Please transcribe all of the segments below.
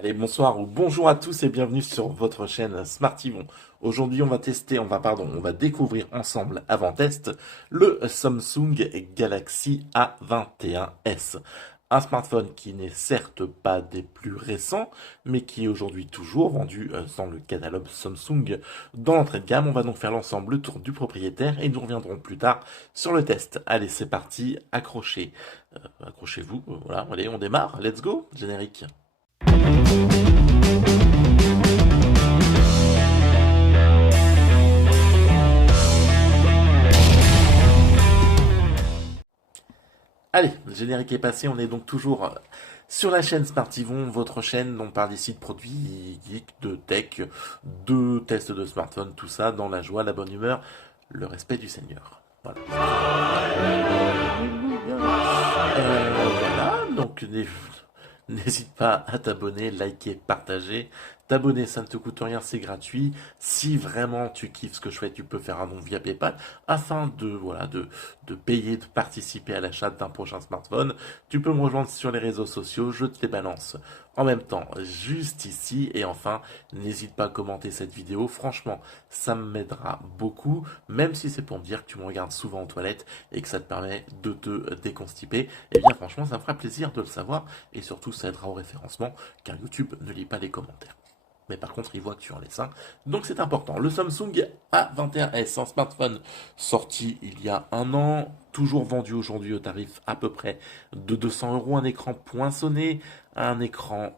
Allez, bonsoir ou bonjour à tous et bienvenue sur votre chaîne Smartivon. Aujourd'hui, on va découvrir ensemble, avant test, le Samsung Galaxy A21s. Un smartphone qui n'est certes pas des plus récents, mais qui est aujourd'hui toujours vendu dans le catalogue Samsung dans l'entrée de gamme. On va donc faire l'ensemble, le tour du propriétaire et nous reviendrons plus tard sur le test. Allez, c'est parti, accrochez-vous, voilà, allez, on démarre, let's go, générique. Allez, le générique est passé, on est donc toujours sur la chaîne Smartivon, votre chaîne dont on parle ici de produits geeks, de tech, de tests de smartphone, tout ça dans la joie, la bonne humeur, le respect du Seigneur. Voilà. Voilà, donc n'hésite pas à t'abonner, liker, partager. T'abonner, ça ne te coûte rien, c'est gratuit. Si vraiment tu kiffes ce que je fais, tu peux faire un don via PayPal afin de payer, de participer à l'achat d'un prochain smartphone. Tu peux me rejoindre sur les réseaux sociaux, je te les balance en même temps juste ici. Et enfin, n'hésite pas à commenter cette vidéo. Franchement, ça m'aidera beaucoup, même si c'est pour me dire que tu me regardes souvent aux toilettes et que ça te permet de te déconstiper. Eh bien, franchement, ça me fera plaisir de le savoir et surtout, ça aidera au référencement car YouTube ne lit pas les commentaires. Mais par contre, il voit que tu en laisses un. Donc c'est important. Le Samsung A21s, un smartphone sorti il y a un an, toujours vendu aujourd'hui au tarif à peu près de 200 euros. Un écran poinçonné, un écran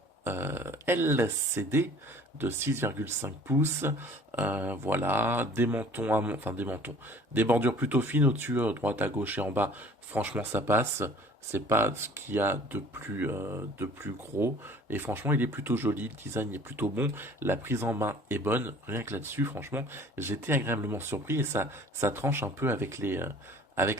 LCD de 6,5 pouces. Voilà, des mentons, des bordures plutôt fines au-dessus, à droite, à gauche et en bas. Franchement, ça passe. C'est pas ce qu'il y a de plus gros. Et franchement, il est plutôt joli. Le design est plutôt bon. La prise en main est bonne. Rien que là-dessus, franchement, j'étais agréablement surpris. Et ça tranche un peu avec les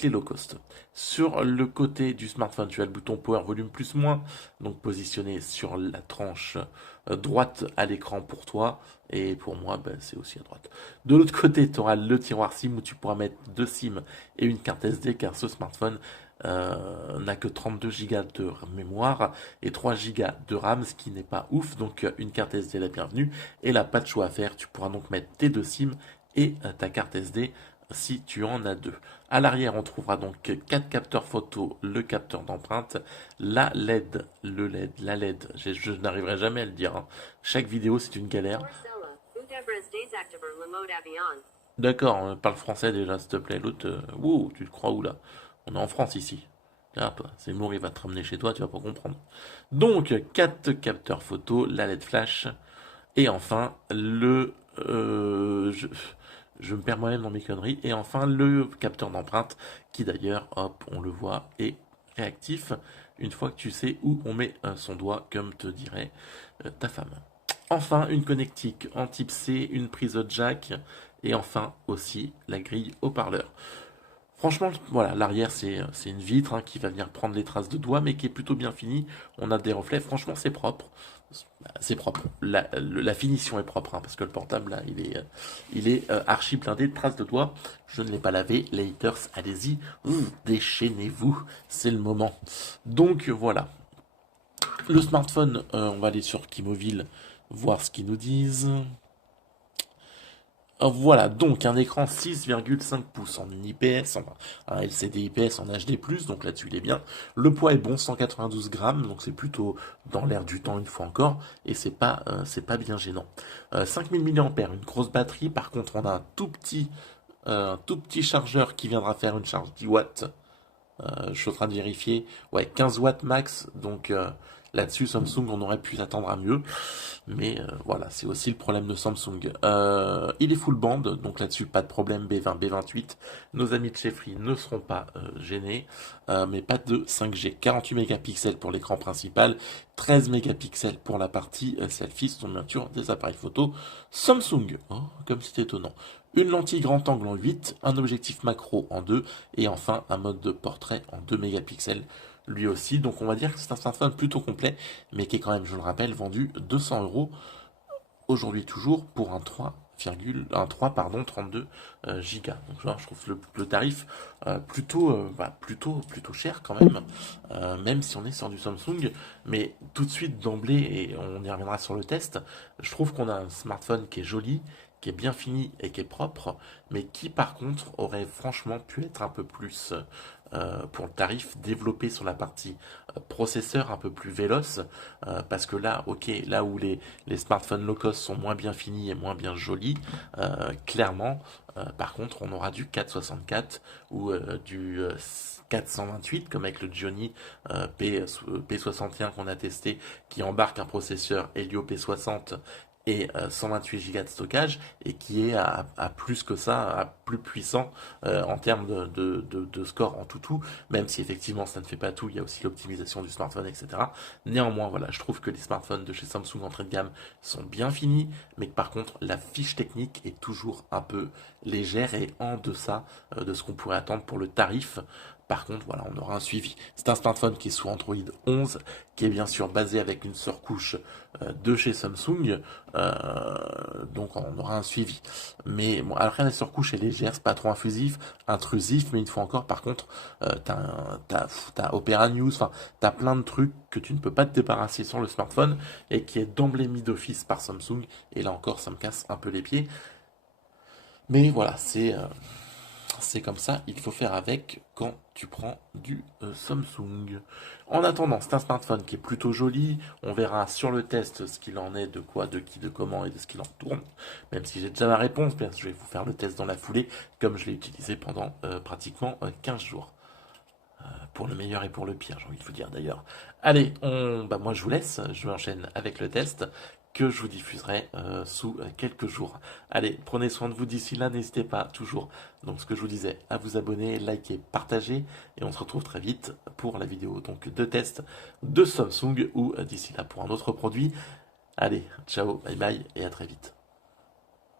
low cost. Sur le côté du smartphone, tu as le bouton Power Volume plus moins. Donc positionné sur la tranche droite à l'écran pour toi. Et pour moi, ben, c'est aussi à droite. De l'autre côté, tu auras le tiroir SIM où tu pourras mettre deux SIM et une carte SD car ce smartphone n'a que 32 Go de mémoire et 3 Go de RAM, ce qui n'est pas ouf. Donc une carte SD est la bienvenue. Et là, pas de choix à faire. Tu pourras donc mettre tes deux SIM et ta carte SD si tu en as deux. À l'arrière, on trouvera donc 4 capteurs photo, le capteur d'empreinte, la LED, la LED. Je n'arriverai jamais à le dire, hein. Chaque vidéo, c'est une galère. D'accord, parle français déjà, s'il te plaît. L'autre, wow, tu te crois où là? On est en France ici. Là, toi, c'est Zemmour, il va te ramener chez toi, tu vas pas comprendre. Donc, 4 capteurs photo, la LED flash, et enfin, je me perds moi-même dans mes conneries, et enfin, le capteur d'empreinte, qui d'ailleurs, hop, on le voit, est réactif, une fois que tu sais où on met son doigt, comme te dirait ta femme. Enfin, une connectique en type C, une prise jack, et enfin aussi la grille haut-parleur. Franchement, voilà, l'arrière c'est une vitre hein, qui va venir prendre les traces de doigts, mais qui est plutôt bien finie. On a des reflets, franchement c'est propre. C'est propre. La finition est propre, hein, parce que le portable là, il est archi blindé de traces de doigts. Je ne l'ai pas lavé, les haters, allez-y, déchaînez-vous, c'est le moment. Donc voilà. Le smartphone, on va aller sur Kimobil, voir ce qu'ils nous disent. Voilà, donc un écran 6,5 pouces en IPS, enfin, un LCD IPS en HD+, donc là-dessus il est bien. Le poids est bon, 192 grammes, donc c'est plutôt dans l'air du temps une fois encore, et c'est pas bien gênant. 5000 mAh, une grosse batterie, par contre on a un tout petit chargeur qui viendra faire une charge 10 watts. Je suis en train de vérifier, ouais, 15 watts max, donc là-dessus Samsung on aurait pu s'attendre à mieux. Mais voilà, c'est aussi le problème de Samsung. Il est full band, donc là-dessus pas de problème. B20, B28. Nos amis de chez Free ne seront pas gênés, mais pas de 5G. 48 mégapixels pour l'écran principal, 13 mégapixels pour la partie selfie. Ce sont bien sûr des appareils photo Samsung, oh, comme c'est étonnant. Une lentille grand angle en 8, un objectif macro en 2, et enfin un mode de portrait en 2 mégapixels lui aussi. Donc on va dire que c'est un smartphone plutôt complet, mais qui est quand même, je le rappelle, vendu 200 euros aujourd'hui toujours pour un 3,7 pardon, 32 gigas. Donc là, je trouve le tarif plutôt cher quand même si on est sur du Samsung. Mais tout de suite d'emblée, et on y reviendra sur le test, je trouve qu'on a un smartphone qui est joli, qui est bien fini et qui est propre, mais qui par contre aurait franchement pu être un peu plus pour le tarif développé sur la partie processeur un peu plus véloce, parce que là, ok, là où les smartphones low cost sont moins bien finis et moins bien jolis, clairement, par contre, on aura du 464 ou du 428 comme avec le Gioni P61 qu'on a testé, qui embarque un processeur Helio P60 et 128 Go de stockage, et qui est à plus que ça, à plus puissant en termes de score en tout, même si effectivement ça ne fait pas tout, il y a aussi l'optimisation du smartphone, etc. Néanmoins, voilà, je trouve que les smartphones de chez Samsung entrée de gamme sont bien finis, mais que par contre la fiche technique est toujours un peu légère et en deçà de ce qu'on pourrait attendre pour le tarif. Par contre, voilà, on aura un suivi. C'est un smartphone qui est sous Android 11, qui est bien sûr basé avec une surcouche de chez Samsung, donc on aura un suivi. Mais bon, après la surcouche est légère, c'est pas trop intrusif, mais une fois encore, par contre, t'as Opera News, enfin, t'as plein de trucs que tu ne peux pas te débarrasser sur le smartphone et qui est d'emblée mis d'office par Samsung. Et là encore, ça me casse un peu les pieds. Mais voilà, c'est comme ça, il faut faire avec quand tu prends du Samsung. En attendant, c'est un smartphone qui est plutôt joli. On verra sur le test ce qu'il en est, de quoi, de qui, de comment et de ce qu'il en tourne. Même si j'ai déjà la réponse, bien sûr, je vais vous faire le test dans la foulée, comme je l'ai utilisé pendant pratiquement 15 jours. Pour le meilleur et pour le pire, j'ai envie de vous dire d'ailleurs. Allez, moi je vous laisse, je m'enchaîne avec le test que je vous diffuserai sous quelques jours. Allez, prenez soin de vous d'ici là, n'hésitez pas toujours, donc ce que je vous disais, à vous abonner, liker, partager, et on se retrouve très vite pour la vidéo donc de test de Samsung, ou d'ici là pour un autre produit. Allez, ciao, bye bye, et à très vite.